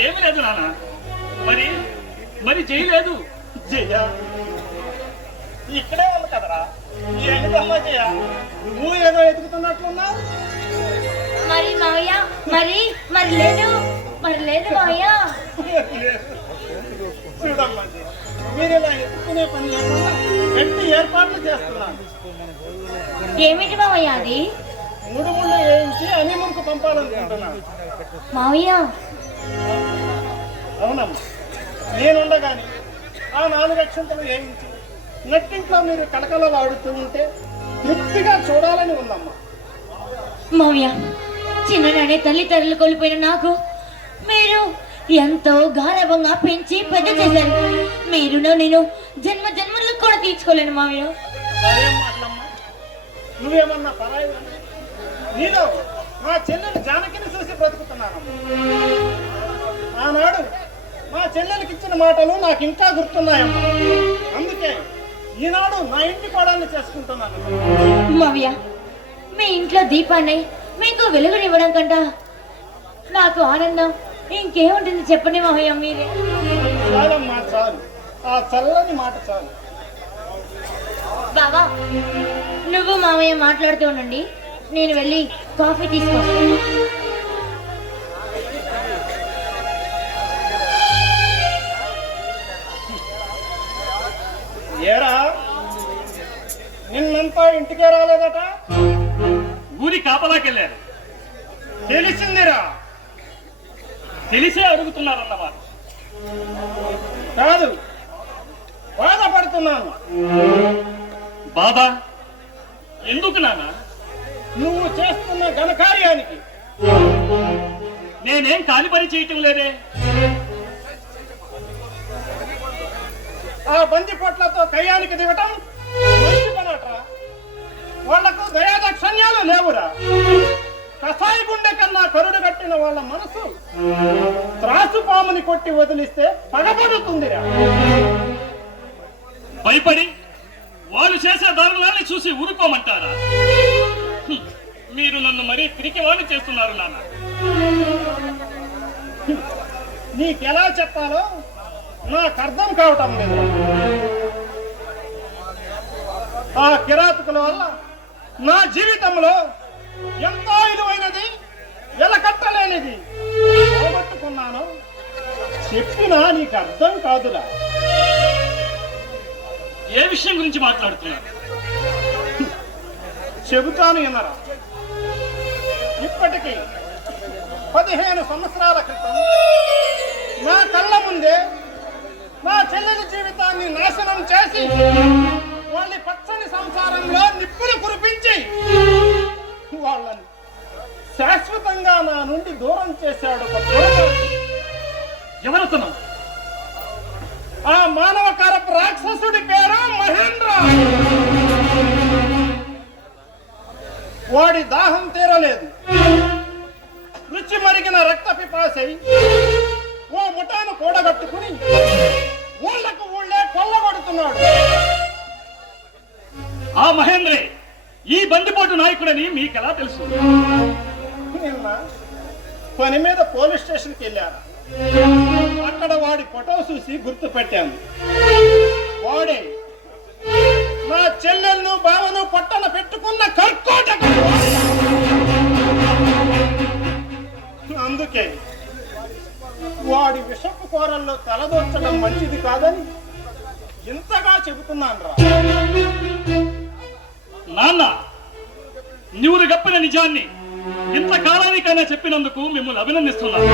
ఏమి లేదు నాన్న. మరి మరి చేయలేదు. జయ ఇక్కడే ఉంది కదరా, ఏంటమ్మా జయ, నువ్వు ఏదో ఎదుగుతున్నట్లున్నావు. మరి మావయ్య మరి మరి లేదు మావయ్య. చూడమ్మా జయ, మీరు ఇలా ఎత్తుకునే పని లేకుండా గట్టి ఏర్పాట్లు చేస్తున్నాను. ఏమిటి మావయ్య అది? ముళ్ళు వేయించి హనీమూన్కు పంపాలనుకుంటున్నాను. మావయ్య అవునమ్మా, నేనుండగాని ఆ 4 అక్షంతలు వేయించి నట్టింట్లో మీరు కలకలలాడుతూ ఉంటే తృప్తిగా చూడాలని ఉందమ్మా. మావయ్య, చిన్ననాడే తల్లిదండ్రులు కోల్పోయిన నాకు మీరు ఎంతో గారవంగా పెంచి పెద్ద చేశారు. మీరు నేను జన్మ జన్మలకు కూడా తీర్చుకోలేను మావయ్య. అదేం మాటలమ్మా, నువ్వేమన్నా పరాయి నీలో మా చెల్లెలు జానకిని చూసి బ్రతుకుతున్నాను. ఆనాడు మా చెల్లెలకి ఇచ్చిన మాటలు నాకు ఇంకా గుర్తున్నాయమ్మా. అందుకే ఈనాడు నా ఇంటి కోడల్ని చేసుకుంటున్నాను. మావయ్య, మీ ఇంట్లో దీపాన్ని మీకు వెలుగునివ్వడం కంట నాకు ఆనందం ఇంకేముంటుంది చెప్పండి మావయ్య. మీరే చాలమ్మా, చాలు, ఆ చల్లని మాట చాలు. బాబా, నువ్వు మావయ్య మాట్లాడుతూ ఉండండి, నేను వెళ్ళి కాఫీ తీసుకొస్తాను. ఏరా, నిన్నంతా ఇంటికే రాలేదట? ఊరి కాపలాకెళ్ళారు. తెలిసిందిరా. తెలిసే అడుగుతున్నారన్నమాట. కాదు, బాధపడుతున్నాను. బాధ ఎందుకు నాన్న? నువ్వు చేస్తున్న ఘనకార్యానికి. నేనేం కాని పని చేయటం లేదే. ఆ బందిపోట్లతో కయ్యానికి దిగటం మంచి పనట్రా. వాళ్లకు దయాదక్షణ్యాలు లేవురా. కసాయి గుండె కన్నా కరుడు కట్టిన వాళ్ళ మనసు త్రాసు పాముని కొట్టి వదిలిస్తే పగబడుతుందిరా. భయపడి వాళ్ళు చేసే దారుణాన్ని చూసి ఊరుకోమంటారా? మీరు నన్ను మరీ పిరికి వాణ్ణి చేస్తున్నారు నాన్న. నీకెలా చెప్పాలో నాకు అర్థం కావటం లేదు. ఆ కిరాతకుల వల్ల నా జీవితంలో ఎంతో విలువైనది, వెలకట్టలేనిది పోగొట్టుకున్నాను. చెప్పినా నీకు అర్థం కాదురా. ఏ విషయం గురించి మాట్లాడుతున్నారు? చెబుతాను వినరా. ఇప్పటికీ 15 సంవత్సరాల క్రితం నా కళ్ళ ముందే నా చెల్లెలి జీవితాన్ని నాశనం చేసి వాళ్ళ పచ్చని సంసారంలో నిప్పులు కురిపించి వాళ్ళని శాశ్వతంగా నా నుండి దూరం చేశాడు ఒక దుర్మార్గుడు. ఎవరతను? ఆ మానవకారపు రాక్షసుడి పేరు మహేంద్ర. వాడి దాహం తీరలేదు. రుచి మరిగిన రక్త పిపాసై ఓ ముఠాను కూడగట్టుకుని ఊళ్ళకు ఊళ్ళే కొల్లగొడుతున్నాడు. ఆ మహేంద్రే ఈ బందిపోటు నాయకుడని మీకెలా తెలుసు? నిన్న పని మీద పోలీస్ స్టేషన్కి వెళ్ళారా? అక్కడ వాడి ఫోటో చూసి గుర్తు పెట్టాను. వాడే నా చెల్లెలను బావను పట్టణ పెట్టుకున్న కర్కోటకుడు. అందుకే వాడి విషపు కూరల్లో తలదొచ్చడం మంచిది కాదని ఇంతగా చెబుతున్నాను రా. నాన్న, నువ్వు గప్పిన నిజాన్ని ఇంతకాలానికైనా చెప్పినందుకు మిమ్మల్ని అభినందిస్తున్నాను.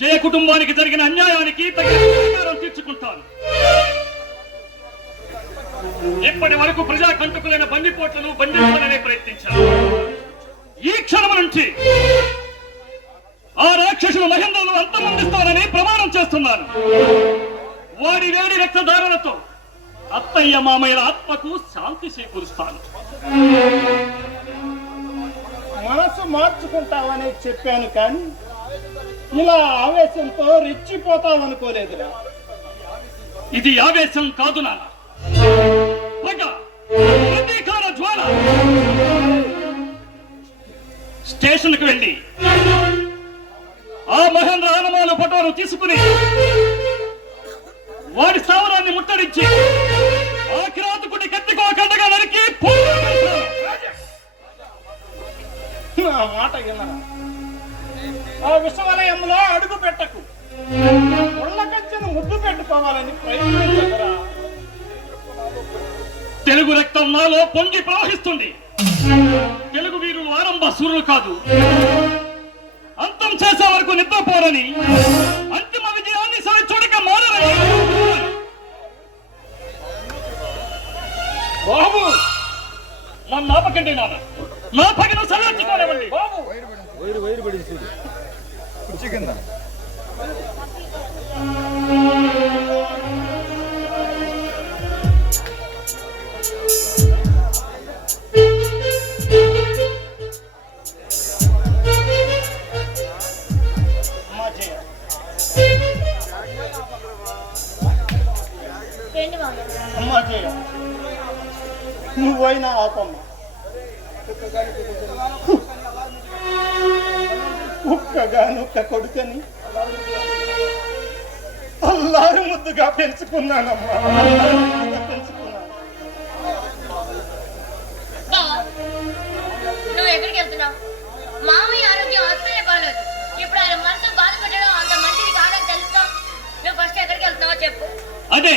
జయ కుటుంబానికి జరిగిన అన్యాయానికి తగిన ప్రతీకారం తీర్చుకుంటాను. ఇప్పటి వరకు ప్రజా కంటకులైన బందిపోట్లను బంధించాలనే ప్రయత్నించాను. ఈ క్షణం నుంచి ఆ రాక్షసులు మహేంద్రులను అంతమొందిస్తానని ప్రమాణం చేస్తున్నాను. వాడి వేడి రక్తధారణతో అత్తయ్య మామయ్యల ఆత్మకు శాంతి చేకూరుస్తాను. మనసు మార్చుకుంటావని చెప్పాను కానీ ఇలా ఆవేశంతో రెచ్చిపోతావనుకోలేదురా. ఇది ఆవేశం కాదు నాన్న, పగ, ప్రతీకార జ్వాల. స్టేషన్కు వెళ్ళి ఆ మహేంద్ర హనుమాను ఫోటోను తీసుకుని వాడి స్థావరాన్ని ముట్టడించి ఆ కిరాతకుడి కత్తికో కండగా నరికి నా మాట వినరా. ఆ విశ్వవలయంలో అడుగు పెట్టకు. ముళ్ళకంచెను ముద్దు పెట్టుకోవాలని ప్రయత్నించరా. తెలుగు రక్తం నాలో పొంగి ప్రవహిస్తుంది. తెలుగు వీరులు ఆరంభ సూర్యులు కాదు, అంతం చేసే వరకు నిద్రపోరని, అంతిమ విజయాన్ని సరి చూడక మారని. బాబు, నన్ను ఆపకండి నాన్న. నా పగను సరిహద్దుకోలేవండి బాబు. ఏంటి మామయ్య? అమ్మా జయ, నువ్వైనా ఆపమ్మ. ఒక్కగానొక్క కొడుకని అల్లారు ముద్దుగా పెంచుకున్నానమ్మా. పెంచుకున్నాను. బావ, నువ్వు ఎక్కడికి వెళ్తున్నావు? మామయ్య ఆరోగ్యం అస్సలే బాగలేదు. ఇప్పుడు ఆయన మనసు బాధపడడం అంత మంచిది కాదని తెలుసుకో. నువ్వు ఫస్ట్ ఎక్కడికి వెళ్తున్నావో చెప్పు. అదే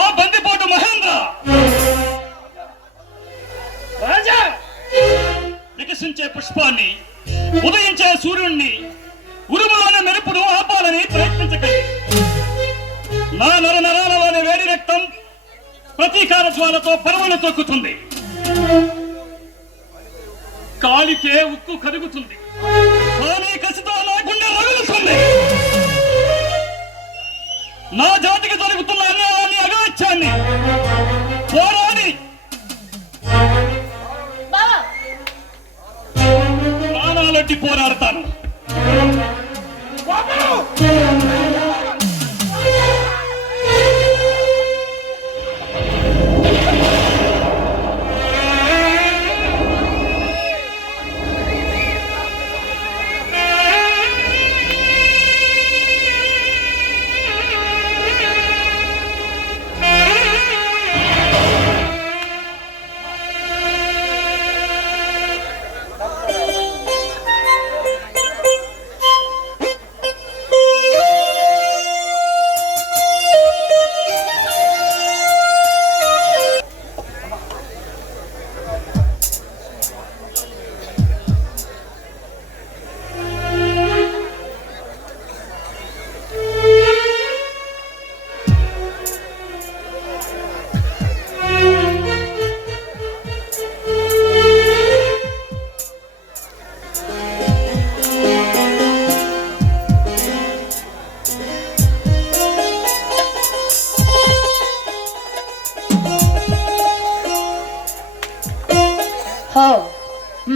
ఆ బందిపోటు మహేంద్ర. రాజా, వికసించే పుష్పాన్ని, ఉదయించే సూర్యుణ్ణి, ఉరుములోని మెరుపును ఆపాలని ప్రయత్నించకండి. నా నరనరాలలోని వేడి రక్తం ప్రతీకార జ్వాలతో పరవలు తొక్కుతుంది. కాలికే ఉక్కు కరుగుతుంది, కానీ కసితో నా గుండె రగులుతుంది. నా జాతికి జరుగుతున్న అన్యాయాన్ని, అగాత్యాన్ని పోరాడి ప్రాణాలొడ్డి పోరాడతాను.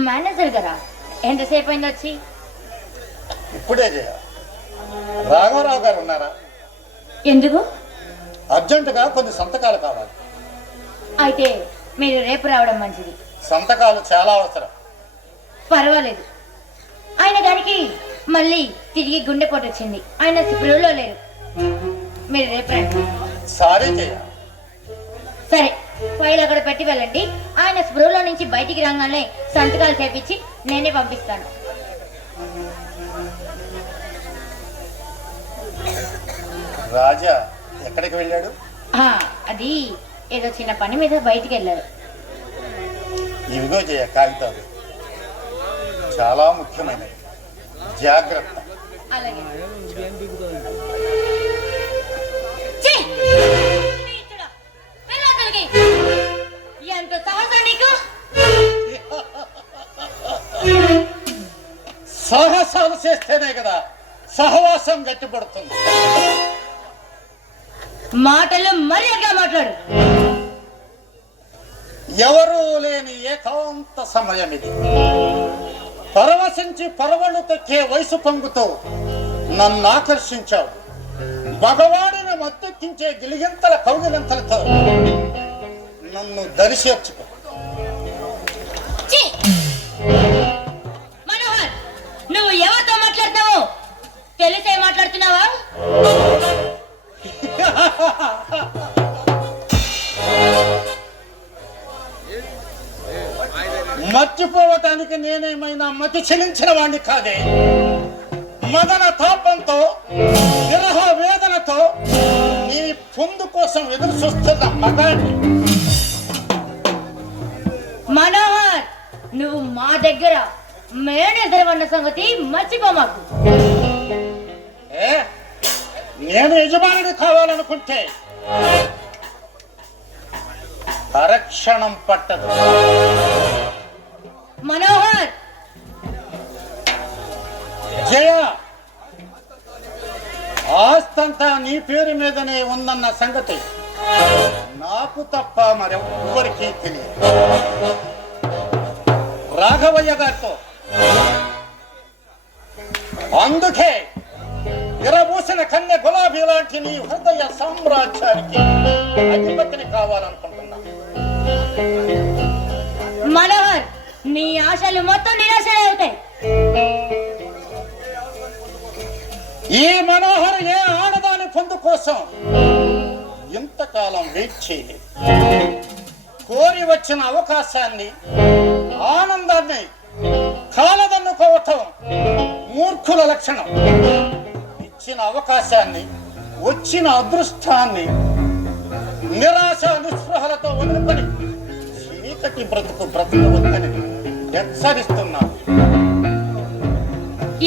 మేనేజర్ గారా, ఎంతసేపు అయింది వచ్చి? ఇప్పుడే జయ. రాఘవరావు గారు ఉన్నారా? ఎందుకు? అర్జెంటుగా కొన్ని సంతకాలు కావాలి. అయితే మీరు రేపు రావడం మంచిది. సంతకాలు చాలా అవసరం. పర్వాలేదు. ఆయన గారికి మళ్ళీ తిరిగి గుండెపోటు వచ్చింది. ఆయన స్పృహలో లేరు. మీరు రేపు రండి. సారీ జయ. సరే, ఫైల్ అక్కడ పెట్టి వెళ్ళండి. ఆయన స్పృహలో నుంచి బయటికి రాగానే సంతకాలు చేపించి నేనే పంపిస్తాను. రాజా ఎక్కడికి వెళ్ళాడు? అది ఏదో చిన్న పని మీద బయటికి వెళ్ళారు. ఇవిగో జయ కాగితాలు, చాలా ముఖ్యమైనవి. జాగ్రత్త. అలాగే. సాహసాలు చేస్తేనే కదా సహవాసం గట్టిపడుతుంది. మాటలు మర్యాదగా మాట్లాడు. ఎవరూ లేని ఏకాంత సమయం ఇది. పరవశించి పరవళ్ళు తొక్కే వయసు పొంగుతో నన్ను ఆకర్షించావు. మగవాడిని మత్తెక్కించే గిలిగింతల కౌగిలింతలతో నన్ను దరిచేర్చుకో. ఛీ! మనోహర్, నువ్వు ఎవరితో మాట్లాడుతున్నావు? తెలిసే మాట్లాడుతున్నావా? మర్చిపోవటానికి నేనేమైనా మతి చెలించిన వాణ్ణి కాదే. మదన తాపంతో విరహ వేదనతో నీ పొందు కోసం ఎదురు చూస్తున్న మగాన్ని. మనోహర్, నువ్వు మా దగ్గర మేనేజర్ అన్న సంగతి మర్చిపోమాకు. నేను యజమానుడు కావాలనుకుంటే అరక్షణం పట్టదు. మనోహర్, జయ, ఆస్తంతా నీ పేరు మీదనే ఉందన్న సంగతి నాకు తప్ప మరెవ్వరికీ తెలియదు. రాఘవయ్య గారితో అందుకే విరబూసిన కన్నె గులాబీ లాంటి నీ హృదయ సామ్రాజ్యానికి అధిపతిని కావాలనుకుంటున్నా. మనోహర్, నీ ఆశలు మొత్తం నిరాశలే అవుతాయి. ఈ మనోహర్ ఏ ఆడదాని పొందు కోసం ఇంతకాలం వెయిట్ చేయలేదు. కోరి వచ్చిన అవకాశాన్ని, ఆనందాన్ని కాలదన్నుకోవటం మూర్ఖుల లక్షణం. ఇచ్చిన అవకాశాన్ని, వచ్చిన అదృష్టాన్ని నిరాశ నిస్పృహలతో వదులుకొని చీకటి బ్రతుకు బ్రతకవద్దని హెచ్చరిస్తున్నా.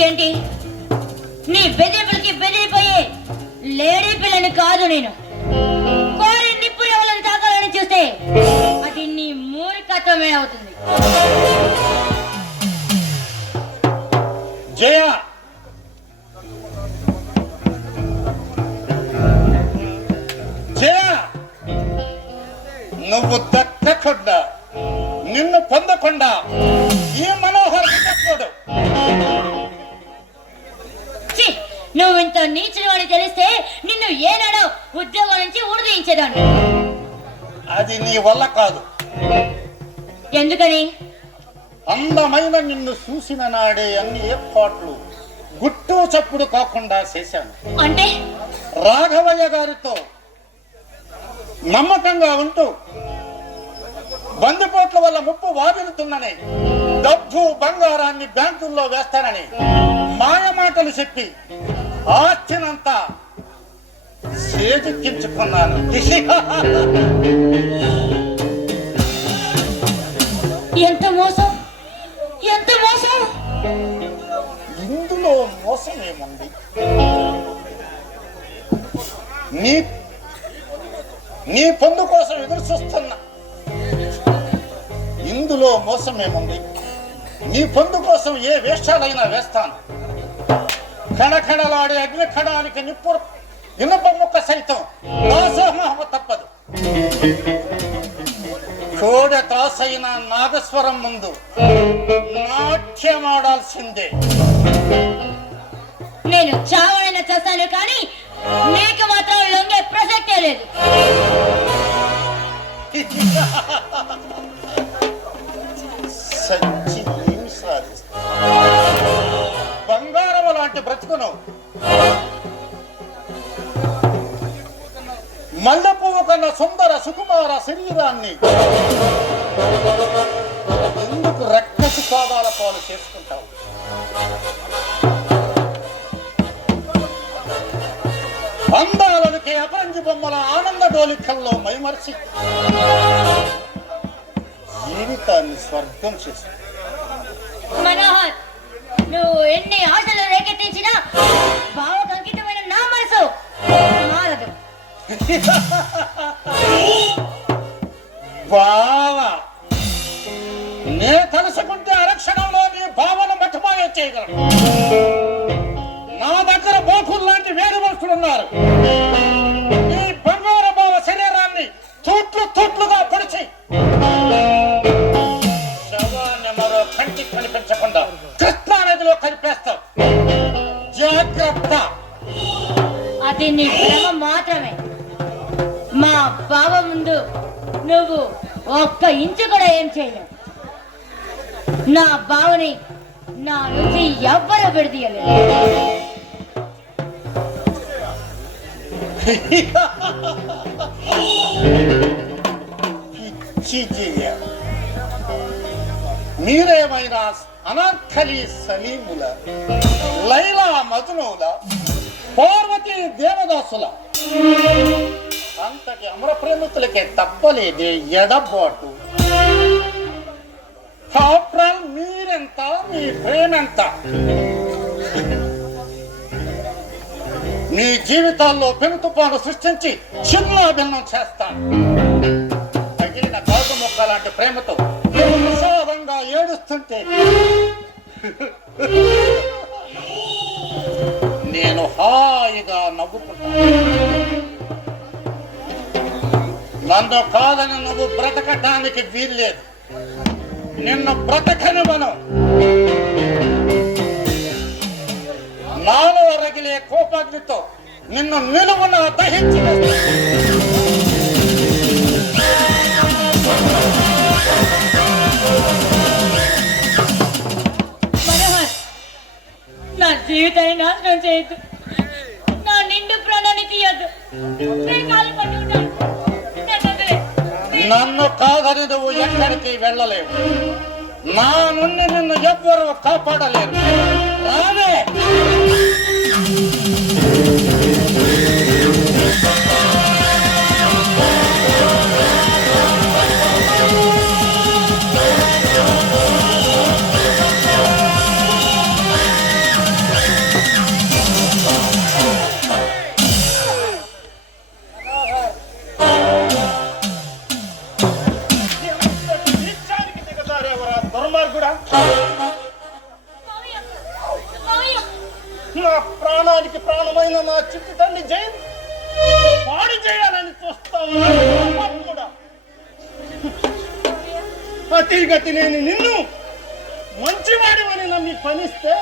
ఏంటి? నీ బెదిరింపులకి బెదిరిపోయే లేడీ పిల్లని కాదు నేను. కోరి నిప్పులు ఎవరిని తాకాలని చూస్తే అది నీ మూర్ఖత్వమే అవుతుంది. జయ, జయ, నువ్వు దక్కకుండా, నిన్ను పొందకుండా ఈ మనోహర్ తప్పడు. నువ్వు ఇంత నీచుడు అని తెలిస్తే నిన్ను ఏనాడో ఉద్యోగం నుంచి ఊడిదించేదాన్ని. అది నీ వల్ల కాదు. ఎందుకని? అందమైన నిన్ను చూసిన నాడే అన్ని ఏర్పాట్లు గుట్టు చప్పుడు కాకుండా చేశాను. అంటే రాఘవయ్య గారితో నమ్మకంగా ఉంటూ బందిపోట్ల వల్ల ముప్పు వాదిల్తుందని, డబ్బు బంగారాన్ని బ్యాంకుల్లో వేస్తానని మాయ మాటలు చెప్పి ఆస్తినంతా చేజిక్కించుకున్నాను. ఎంత మోసం, ఎంత మోసం! ఇందులో మోసమేముంది? నీ పొందు కోసం ఎదురు చూస్తున్నా. ఇందులో మోసమేముంది? నీ పొందు కోసం ఏ వేషాలైనా వేస్తాను. కణకణలాడే అగ్నికణానికి నిప్పు ఇనుప ముక్క సైతం నాశోహమ తప్పదు. కోడ త్రాసైన నాగస్వరం ముందు నాట్యమాడాల్సిందే. నేను చావైనా చేస్తాను, కానీ నీకు మాత్రం లొంగే ప్రసక్తే లేదు. సచ్చి ఏమి సాధిస్తా? బంగారం లాంటి బ్రతుకును మల్లె పువ్వు కన్నా సుందర సుకుమార శరీరాన్ని ఎందుకు రక్కసి పాదాల పాలు చేసుకుంటావు? అందాలకి అపరంజి బొమ్మల ఆనంద డోలికల్లో మైమర్చి జీవితాన్ని స్వర్గం చేసి. మనోహర్, నువ్వు ఎన్ని ఆశలు రేకెత్తించినా భావకు అంకితమైన నా మనసు మారదు. బావ, నే తలుసుకుంటే అరక్షణంలో నీ భావన మఠమాయొచ్చే. చేయగలను. నా దగ్గర బోకులు లాంటి వేడి మనుషులు ఉన్నారు. ఈ బంగారు బావ శరీరాన్ని తూట్లుగా పొడిచి శవాన్ని మరో కంటికి కనిపించకుండా కృష్ణా నదిలో కలిపేస్తాం. జాగ్రత్త. అది నీ ప్రేమ మాత్రమే. మా బావ ముందు నువ్వు ఒక్క ఇంచు కూడా ఏం చేయలేవు. నా బావని నా నుంచి ఎవ్వరూ విడదీయలేదు. మీరేమైనా అనార్కలి సలీముల, లైలా మజ్నూల, పార్వతీ దేవదాసుల అంతటి అమర ప్రేమికులకే తప్పలేదే ఎడబాటు. ఆఫ్టర్ మీరెంత, మీ ప్రేమెంత? మీ జీవితాల్లో పెను తుఫాను సృష్టించి చిన్న భిన్నం చేస్తాను. తగిలిన కాదు మొక్క లాంటి ప్రేమతో నిశాదంగా ఏడుస్తుంటే నేను హాయిగా నవ్వుకుంటాను. నన్ను కాదని నువ్వు బ్రతకటానికి వీల్లేదు. నిన్ను బ్రతకనివ్వను. నాలో రగిలే కోపాగ్నితో నిన్ను నిలువున దహించి మనోహర్, నా జీవితాన్ని నాశనం చేయొద్దు. నా నిండు ప్రాణాన్ని తీయద్దు. నేను కాలు పట్టుకుంటాను. నన్ను కాదని నువ్వు ఎక్కడికి వెళ్ళలేవు. నా నుండి నిన్ను ఎవ్వరూ కాపాడలేరు. రాలే. నా ప్రాణానికి ప్రాణమైన నా చిట్టి తల్లి జైన్ పాడు చేయాలని చూస్తావు. అతిగతి లేని నిన్ను మంచివాడివని నమ్మి పనిస్తే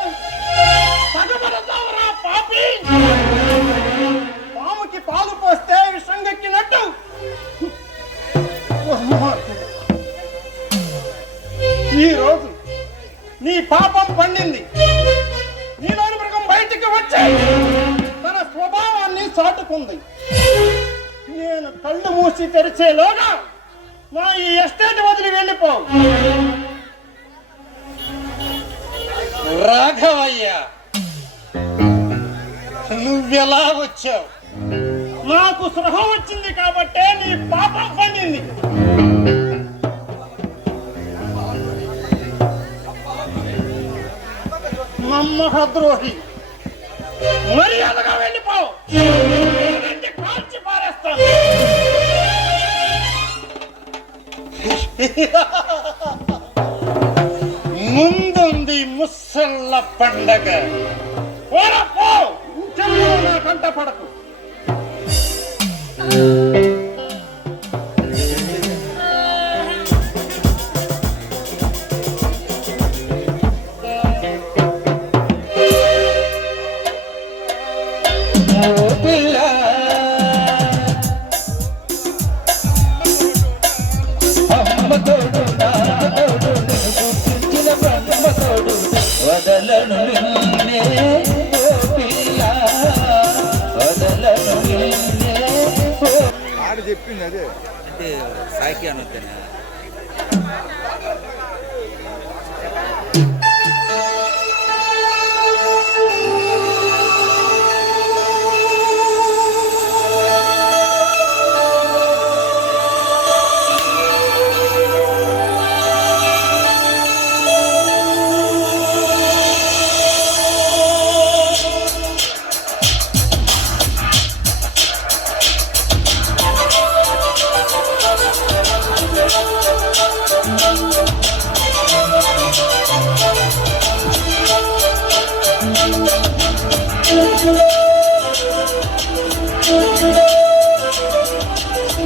పగబడతావరా పాపి. పాముకి పాలు పోస్తే విషంగెక్కినట్టు ఈ రోజు నీ పాపం పండింది. నీలోని మృగం బయటికి వచ్చి తన స్వభావాన్ని చాటుకుంది. నేను కళ్ళు మూసి తెరిచేలోగా నా ఈ ఎస్టేట్ వదిలి వెళ్ళిపో. రాఘవయ్య, నువ్వెలా వచ్చావు? నాకు సృహ వచ్చింది కాబట్టే నీ పాపం పండింది. నమ్మకద్రోహి, మర్యాదగా వెళ్ళిపో. కాల్చి పారేస్తాను. ముందుంది ముసళ్ళ పండగ. పోరపో, నా కంట పడకు. వదలను నిన్నే ఓ పిల్ల, వదలను నిన్నే. ఆడ చెప్పింది అదే అంటే సాకి అనొద్దనా?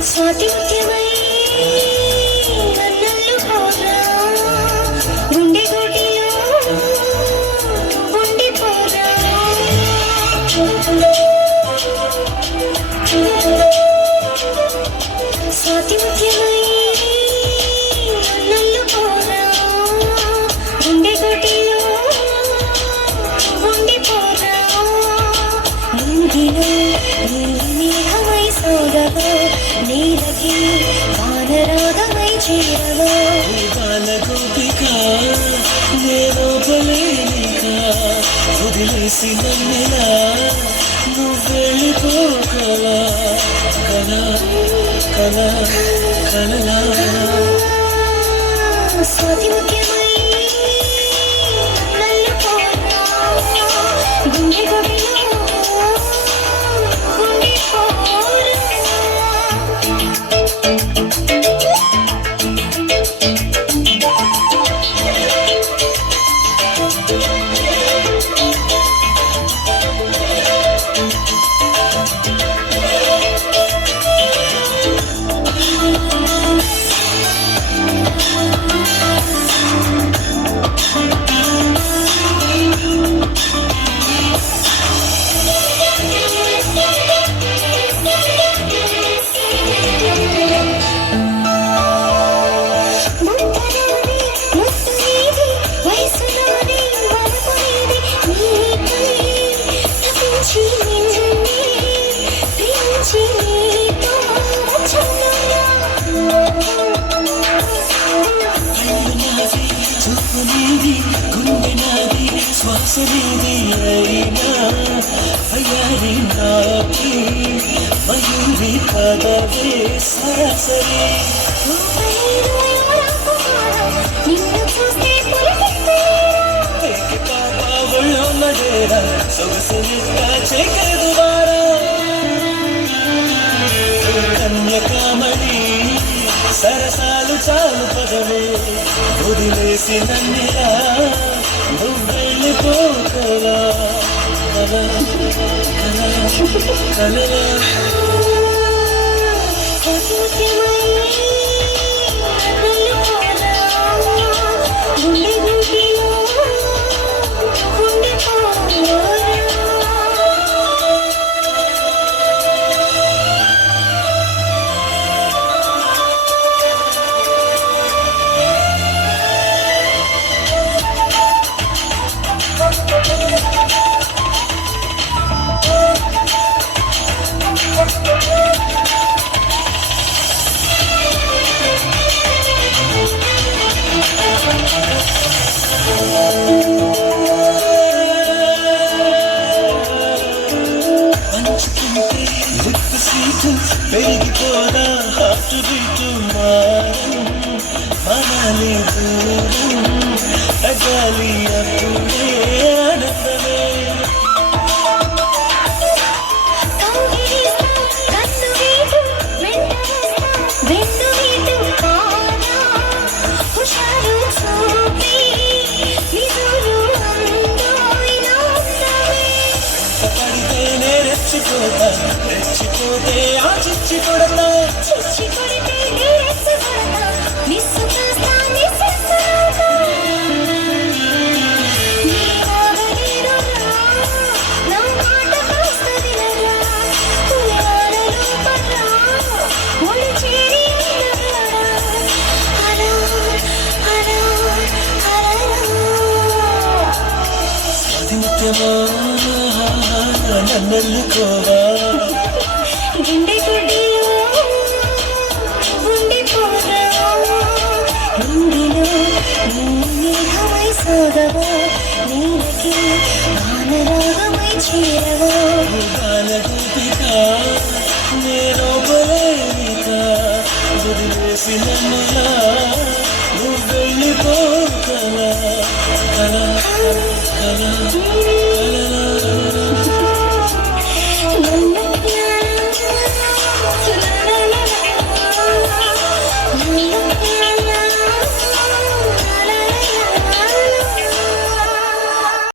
స్వాతి ముత్యమై నన్నల్లు పోరా గుండె గుడిలో ఉండిపోరా స్వాతి ముత్యమై నన్నల్లు పోరా గుండె గుడిలో ఉండిపోరా ఇంగిలో నీహమై సోదవో నీలకి వానరాగమై చేరవో బాలగోపిక నేనోపలేనిక వదిలేసి నన్నెలా నువ్వెళ్ళిపోకలా కలా కలా కలలా స్వాతి ముఖ్యమై నన్ను పోరా గుండె గుడిలో ఉండిపోరా చూపు నీది గుండె నాది శ్వాస నీది అయినా అయ్యారి నాకి మయూరి పదవే సరసరి ఒళ్ళో నడేరా సొగసు చెక్కదు వారా కన్యకామణి సరసాలు చాలు పదవే వదిలేసి నన్నిలా నువ్వెళ్ళిపోకలా కలా కలా కలలా గుండె గుడిలో ఉండిపోరా పంచుకుంటే లిప్ సీటు పెరిగిపోదా హార్ట్ బీటు మారం మనాలి దూరం తగాలి అప్పుడే ఆనందమే పడితేనే రెచ్చిపోతా రెచ్చిపోతే ఆ చిచ్చి కొడతా నిత్యమా నన్నెల్లుకోవా గుండె గుడిలో ఉండిపోరా గుండెలో నీహమై సోదవో నీలకి వానరాగమై చేరవో బాలగోపిక నేనోపలేనిక వదిలేసి నన్నులా నువ్వెళ్ళిపోకలా కలా కలా